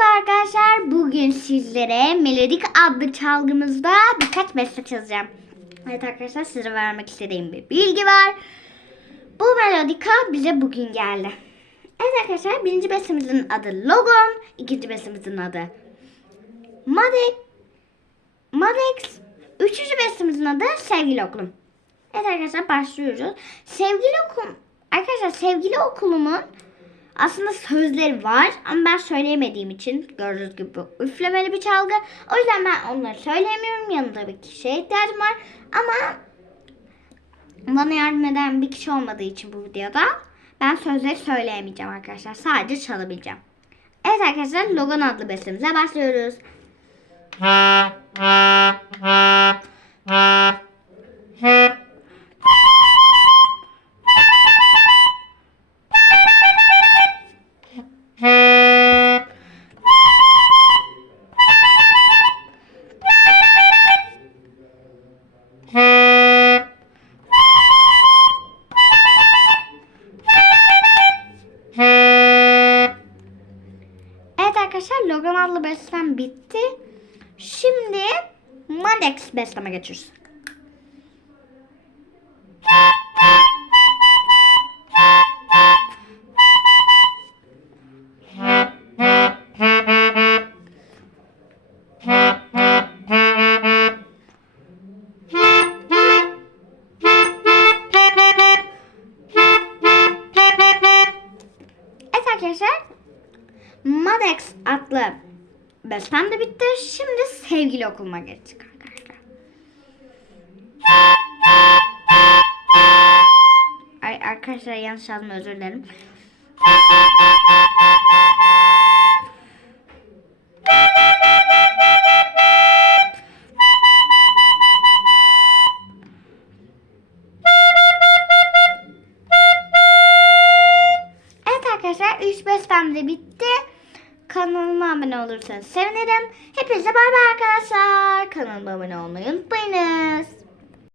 Merhaba arkadaşlar. Bugün sizlere Melodik adlı çalgımızda birkaç beste çalacağım. Evet arkadaşlar size vermek istediğim bir bilgi var. Bu melodika bize bugün geldi. Evet arkadaşlar birinci bestemizin adı Logon. ikinci bestemizin adı Madex. Madex. Üçüncü bestemizin adı Sevgili Okulum. Evet arkadaşlar başlıyoruz. Sevgili okulum. Arkadaşlar sevgili okulumun aslında sözleri var ama ben söyleyemediğim için gördüğünüz gibi üflemeli bir çalgı. O yüzden ben onları söyleyemiyorum. Yanında bir kişiye ihtiyacım var. Ama bana yardım eden bir kişi olmadığı için bu videoda ben sözleri söyleyemeyeceğim arkadaşlar. Sadece çalabileceğim. Evet arkadaşlar Logan adlı bestemize başlıyoruz. Arkadaşlar Logan adlı bestem bitti. Şimdi Madex besteme geçiyoruz. Arkadaşlar Madex adlı bestem de bitti. Şimdi sevgili okuluma geçtik arkadaşlar. Ay arkadaşlar yanlış yazdım özür dilerim. Evet arkadaşlar 3 bestem de bitti. Kanalıma abone olursanız sevinirim. Hepinize bay bay arkadaşlar. Kanalıma abone olmayı unutmayınız.